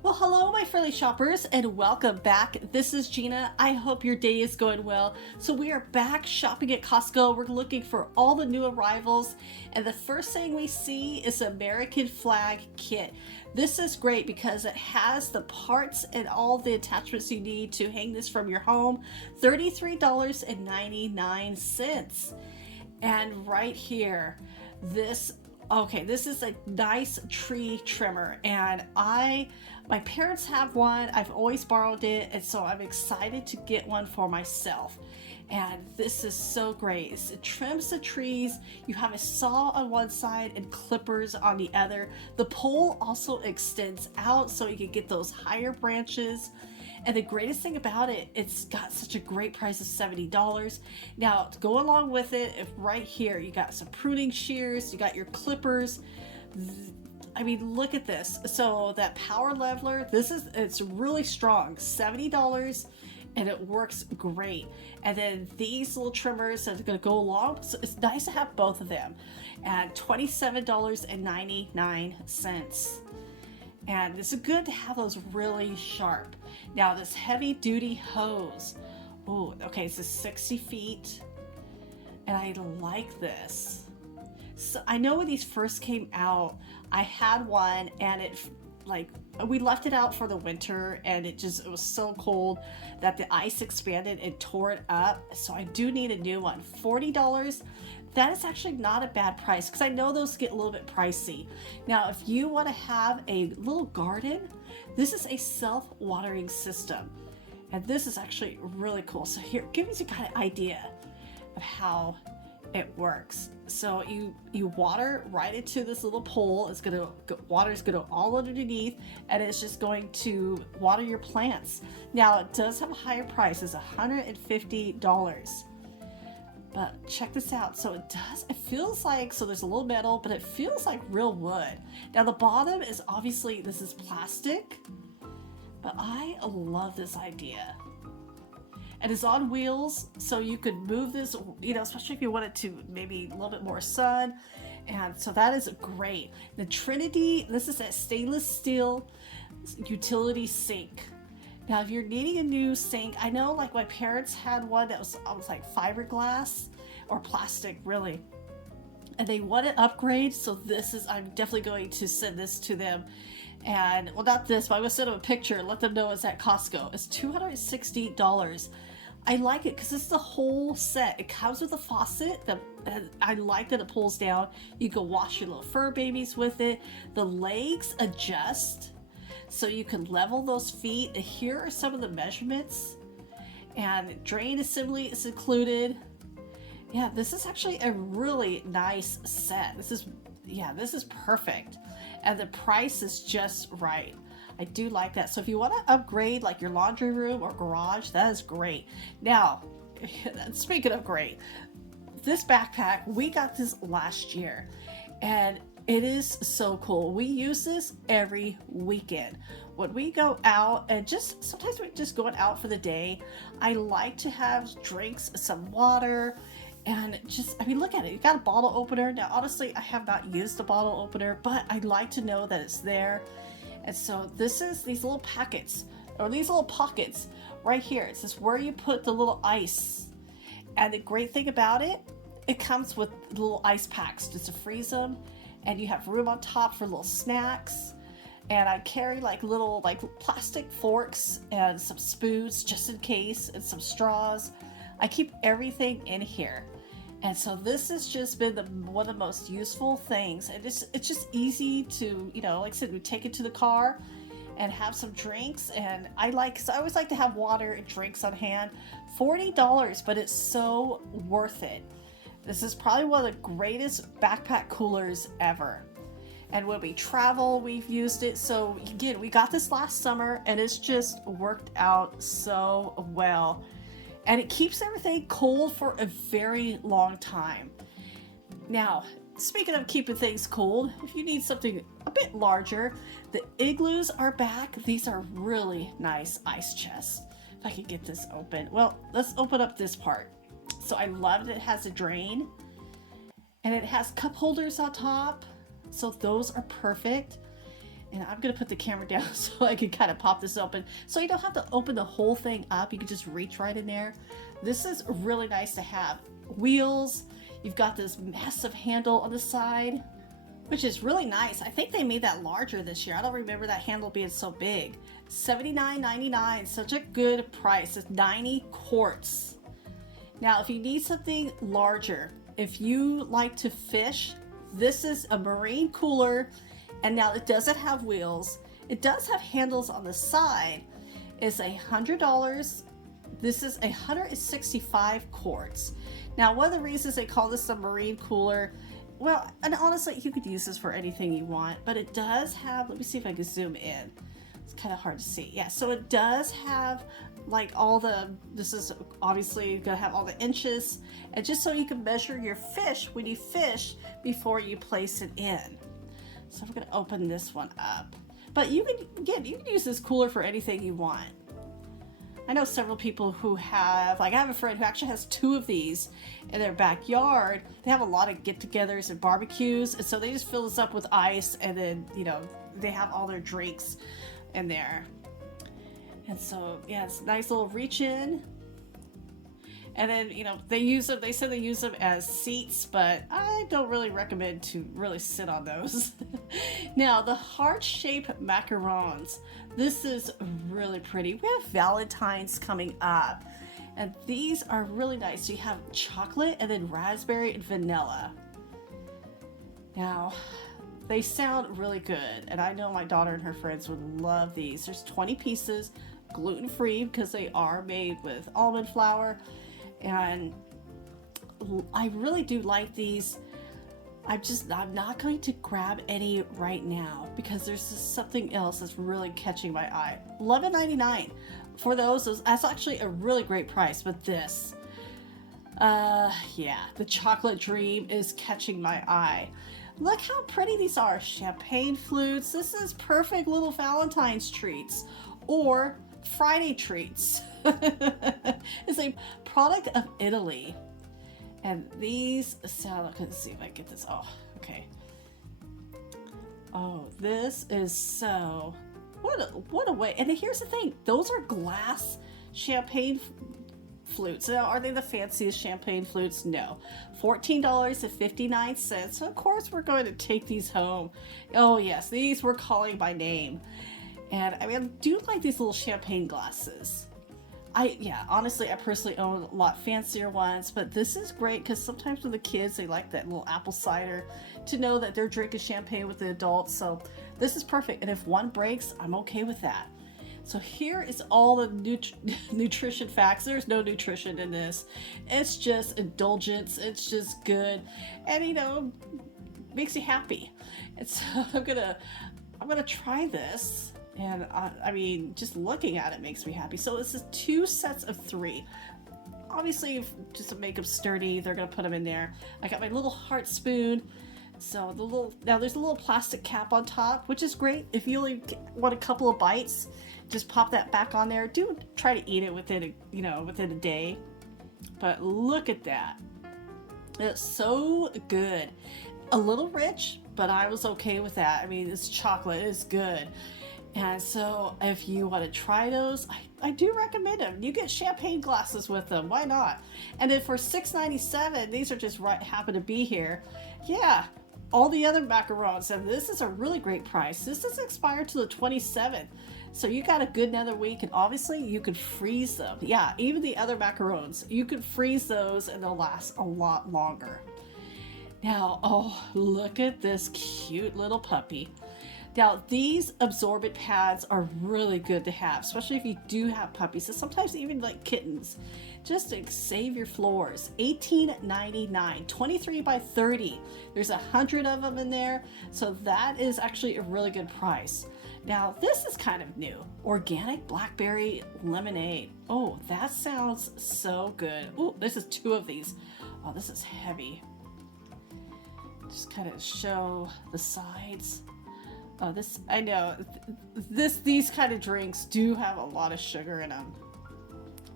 Well, hello, my friendly shoppers, and welcome back. This is Gina. I hope your day is going well. So, we are back shopping at Costco. We're looking for all the new arrivals, and the first thing we see is American flag kit. This is great because it has the parts and all the attachments you need to hang this from your home. $33.99. And right here, this is a nice tree trimmer, and my parents have one. I've always borrowed it, and so I'm excited to get one for myself. And this is so great. It trims the trees. You have a saw on one side and clippers on the other. The pole also extends out so you can get those higher branches. And the greatest thing about it, it's got such a great price of $70. Now, to go along with it, right here, you got some pruning shears, you got your clippers. I mean, look at this. So that power leveler, it's really strong, $70, and it works great. And then these little trimmers that are going to go along, so it's nice to have both of them at $27.99. And it's good to have those really sharp. Now, this heavy duty hose. Oh, okay, it's 60 feet. And I like this. So I know when these first came out, I had one, and we left it out for the winter, and it was so cold that the ice expanded and tore it up. So I do need a new one. $40. That is actually not a bad price, because I know those get a little bit pricey. Now, if you want to have a little garden, this is a self-watering system, and this is actually really cool. So here, give me some kind of idea of how it works. So you water right into this little pole. Water's gonna all underneath, and it's just going to water your plants. Now, it does have a higher price. It's $150. But check this out. So it feels like, so there's a little metal, but it feels like real wood. Now, the bottom is obviously, this is plastic, but I love this idea. And it's on wheels, so you could move this, especially if you wanted to maybe a little bit more sun. And so that is great. The Trinity, this is a stainless steel utility sink. Now, if you're needing a new sink, I know like my parents had one that was like fiberglass or plastic, really. And they want an upgrade, so I'm definitely going to send this to them. And, well, not this, but I'm going to send them a picture and let them know it's at Costco. It's $260. I like it because it's the whole set. It comes with a faucet. I like that it pulls down. You can wash your little fur babies with it. The legs adjust, so you can level those feet. Here are some of the measurements. And drain assembly is included. Yeah, this is actually a really nice set. This is perfect. And the price is just right. I do like that. So if you want to upgrade like your laundry room or garage, that is great. Now, speaking of great, this backpack, we got this last year, and it is so cool. We use this every weekend. When we go out, and sometimes we're just going out for the day, I like to have drinks, some water, and look at it. You got a bottle opener. Now, honestly, I have not used the bottle opener, but I like to know that it's there. And so this is these little packets, or these little pockets right here. It says where you put the little ice. And the great thing about it, it comes with little ice packs just to freeze them. And you have room on top for little snacks. And I carry little plastic forks and some spoons just in case, and some straws. I keep everything in here. And so this has just been one of the most useful things. And it's just easy to, like I said, we take it to the car and have some drinks. And I always like to have water and drinks on hand. $40, but it's so worth it. This is probably one of the greatest backpack coolers ever. And when we travel, we've used it. So again, we got this last summer, and it's just worked out so well. And it keeps everything cold for a very long time. Now, speaking of keeping things cold, if you need something a bit larger, the igloos are back. These are really nice ice chests. If I can get this open. Well, let's open up this part. So I love that it has a drain, and it has cup holders on top. So those are perfect. And I'm gonna put the camera down so I can kind of pop this open. So you don't have to open the whole thing up. You can just reach right in there. This is really nice to have. Wheels. You've got this massive handle on the side, which is really nice. I think they made that larger this year. I don't remember that handle being so big. $79.99, such a good price. It's 90 quarts. Now, if you need something larger, if you like to fish, this is a marine cooler. And now it doesn't have wheels. It does have handles on the side. It's $100. This is 165 quarts. Now, one of the reasons they call this a marine cooler, well, and honestly, you could use this for anything you want, but it does have, let me see if I can zoom in. It's kind of hard to see. Yeah, so it does have like all the, this is obviously gonna have all the inches, and just so you can measure your fish when you fish before you place it in. So I'm gonna open this one up. But you can, again, you can use this cooler for anything you want. I know several people who have, like I have a friend who actually has 2 of these in their backyard. They have a lot of get-togethers and barbecues, and so they just fill this up with ice, and then, you know, they have all their drinks in there. And so, yeah, it's a nice little reach in. And then, you know, they use them, they said they use them as seats, but I don't really recommend to really sit on those. Now, the heart-shaped macarons. This is really pretty. We have Valentine's coming up, and these are really nice. You have chocolate and then raspberry and vanilla. Now, they sound really good, and I know my daughter and her friends would love these. There's 20 pieces, gluten-free because they are made with almond flour. And I really do like these. I'm not going to grab any right now because there's just something else that's really catching my eye. $11.99 for those. That's actually a really great price. But this, yeah, the chocolate dream is catching my eye. Look how pretty these are. Champagne flutes. This is perfect little Valentine's treats or Friday treats. It's a product of Italy, and these sound, let's see if I get this. Oh, okay. Oh, this is so, what a way. And here's the thing, those are glass champagne flutes. Now, are they the fanciest champagne flutes? No. $14.59. So of course we're going to take these home. Oh yes, these we're calling by name. And I mean, I do like these little champagne glasses. Yeah, honestly, I personally own a lot fancier ones, but this is great because sometimes with the kids, they like that little apple cider to know that they're drinking champagne with the adults. So this is perfect. And if one breaks, I'm okay with that. So here is all the nutrition facts. There's no nutrition in this. It's just indulgence. It's just good. And, you know, makes you happy. And so I'm gonna try this. And I mean, just looking at it makes me happy. So this is 2 sets of 3. Obviously, just to make them sturdy, they're gonna put them in there. I got my little heart spoon. So now there's a little plastic cap on top, which is great. If you only want a couple of bites, just pop that back on there. Do try to eat it within a day. But look at that. It's so good. A little rich, but I was okay with that. I mean, it's chocolate, it's good. And so if you want to try those, I do recommend them. You get champagne glasses with them. Why not? And then for $6.97, these are just happen to be here. Yeah, all the other macarons. And this is a really great price. This is expired to the 27th. So you got a good another week. And obviously you can freeze them. Yeah, even the other macarons, you can freeze those and they'll last a lot longer. Now, oh, look at this cute little puppy. Now, these absorbent pads are really good to have, especially if you do have puppies. So sometimes even like kittens, just to save your floors. $18.99, 23 by 30. There's 100 of them in there. So that is actually a really good price. Now, this is kind of new. Organic blackberry lemonade. Oh, that sounds so good. Oh, this is 2 of these. Oh, this is heavy. Just kind of show the sides. Oh, this, I know, these kind of drinks do have a lot of sugar in them,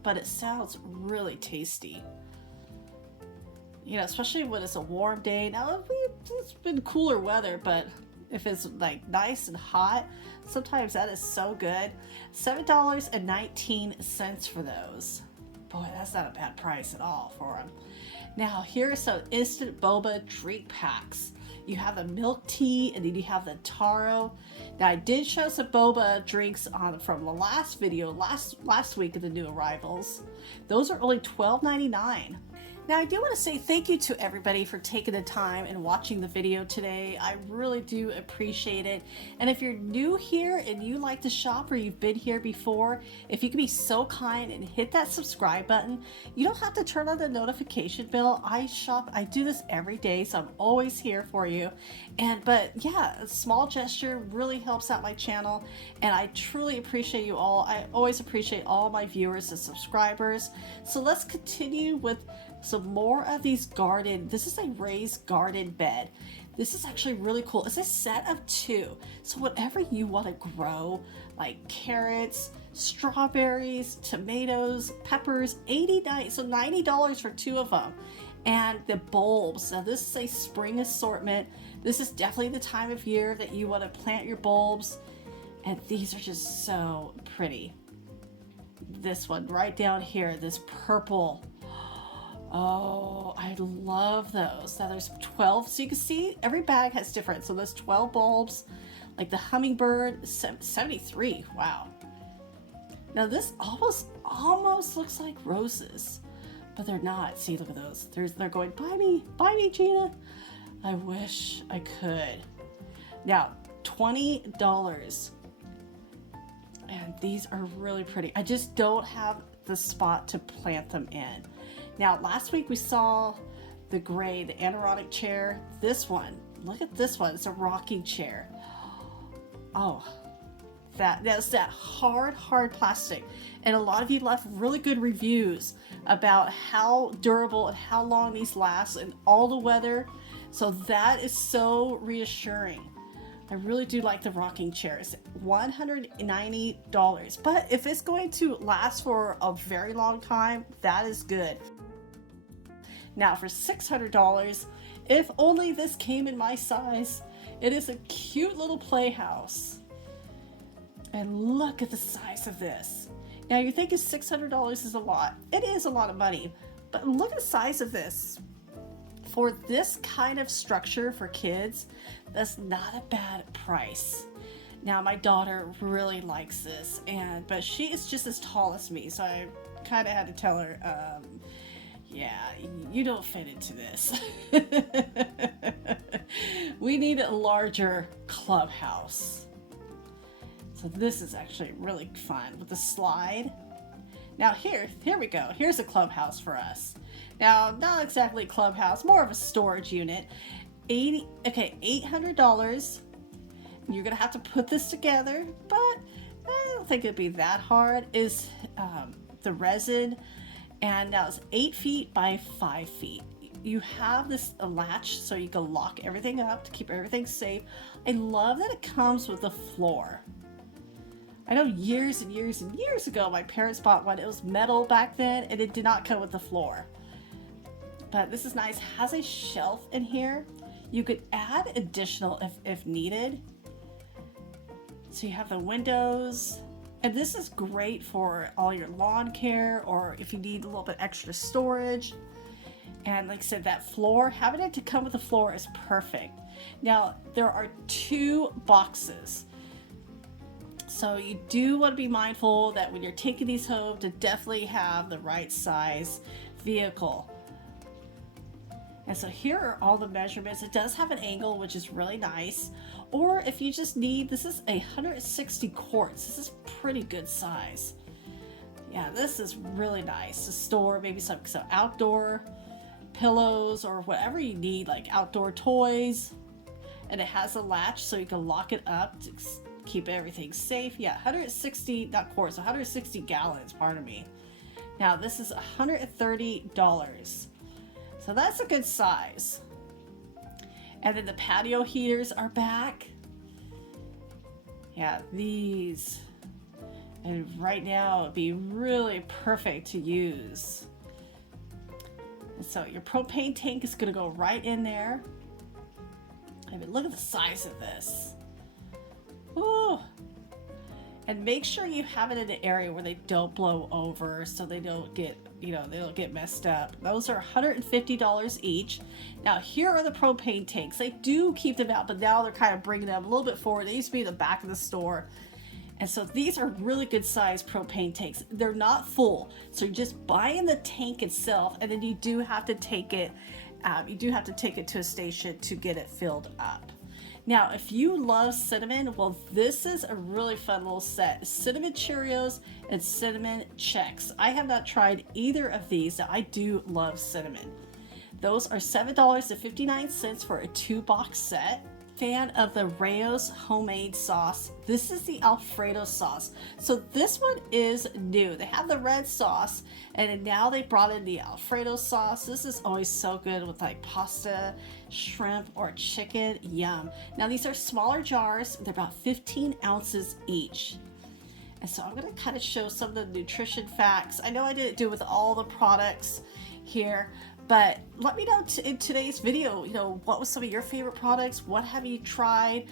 but it sounds really tasty. You know, especially when it's a warm day. Now, it's been cooler weather, but if it's like nice and hot. Sometimes that is so good. $7.19 for those. Boy, that's not a bad price at all for them. Now, here are some instant boba drink packs. You have the milk tea, and then you have the taro. Now, I did show some boba drinks on from the last video, last week of the new arrivals. Those are only $12.99. Now, I do want to say thank you to everybody for taking the time and watching the video today. I really do appreciate it. And if you're new here and you like to shop or you've been here before, if you can be so kind and hit that subscribe button, you don't have to turn on the notification bell. I do this every day, so I'm always here for you. But yeah, a small gesture really helps out my channel, and I truly appreciate you all. I always appreciate all my viewers and subscribers. So let's continue with some more of these garden. This is a raised garden bed. This is actually really cool. It's a set of 2. So whatever you want to grow, like carrots, strawberries, tomatoes, peppers, so $90 for 2 of them. And the bulbs. Now this is a spring assortment. This is definitely the time of year that you want to plant your bulbs. And these are just so pretty. This one right down here, this purple. Oh, I love those. Now there's 12, so you can see every bag has different. So there's 12 bulbs, like the hummingbird, 73. Wow. Now this almost looks like roses, but they're not. See, look at those. They're going, buy me, Gina. I wish I could. Now, $20. And these are really pretty. I just don't have the spot to plant them in. Now, last week we saw the gray, the anaronic chair. This one, look at this one. It's a rocking chair. Oh, that's that hard plastic. And a lot of you left really good reviews about how durable and how long these last in all the weather. So that is so reassuring. I really do like the rocking chairs. $190. But if it's going to last for a very long time, that is good. Now for $600, if only this came in my size, it is a cute little playhouse. And look at the size of this. Now you're thinking $600 is a lot. It is a lot of money, but look at the size of this. For this kind of structure for kids, that's not a bad price. Now my daughter really likes this, but she is just as tall as me, so I kind of had to tell her, yeah, you don't fit into this. We need a larger clubhouse. So this is actually really fun with the slide. Now here we go. Here's a clubhouse for us. Now, not exactly a clubhouse, more of a storage unit. $800. You're gonna have to put this together, but I don't think it'd be that hard. Is the resin, and now it's 8 feet by 5 feet. You have this latch so you can lock everything up to keep everything safe. I love that it comes with a floor. I know years and years and years ago my parents bought one. It was metal back then and it did not come with the floor. But this is nice. It has a shelf in here. You could add additional if needed. So you have the windows. And this is great for all your lawn care or if you need a little bit extra storage. And like I said, that floor, having it to come with the floor is perfect. Now, there are 2 boxes. So you do want to be mindful that when you're taking these home to definitely have the right size vehicle. And so here are all the measurements. It does have an angle, which is really nice. Or if you just need, this is 160 quarts. This is pretty good size. Yeah, this is really nice to store maybe some outdoor pillows or whatever you need, like outdoor toys. And it has a latch so you can lock it up to keep everything safe. Yeah, 160, not quarts, 160 gallons, pardon me. Now this is $130. So that's a good size. And then the patio heaters are back. Yeah, these. And right now it'd be really perfect to use. And so your propane tank is gonna go right in there. I mean, look at the size of this. Ooh. And make sure you have it in an area where they don't blow over, so they don't get, they don't get messed up. Those are $150 each. Now, here are the propane tanks. They do keep them out, but now they're kind of bringing them a little bit forward. They used to be in the back of the store. And so these are really good sized propane tanks. They're not full, so you're just buying the tank itself, and then you do have to take it. To a station to get it filled up. Now, if you love cinnamon, well, this is a really fun little set. Cinnamon Cheerios and cinnamon Chex. I have not tried either of these. I do love cinnamon. Those are $7.59 for a 2-box set. Fan of the Rao's homemade sauce. This is the Alfredo sauce. So this one is new. They have the red sauce, and now they brought in the Alfredo sauce. This is always so good with like pasta, shrimp, or chicken. Yum. Now these are smaller jars. They're about 15 ounces each. And so I'm going to kind of show some of the nutrition facts. I know I didn't do it with all the products here, but let me know in today's video, what was some of your favorite products? What have you tried?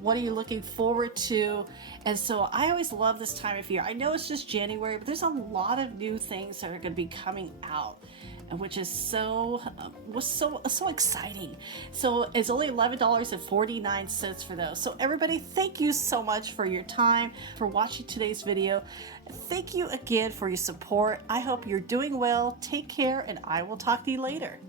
What are you looking forward to? And so I always love this time of year. I know it's just January, but there's a lot of new things that are going to be coming out, which is so exciting. So it's only $11.49 for those. So everybody, thank you so much for your time, for watching today's video. Thank you again for your support. I hope you're doing well. Take care, and I will talk to you later.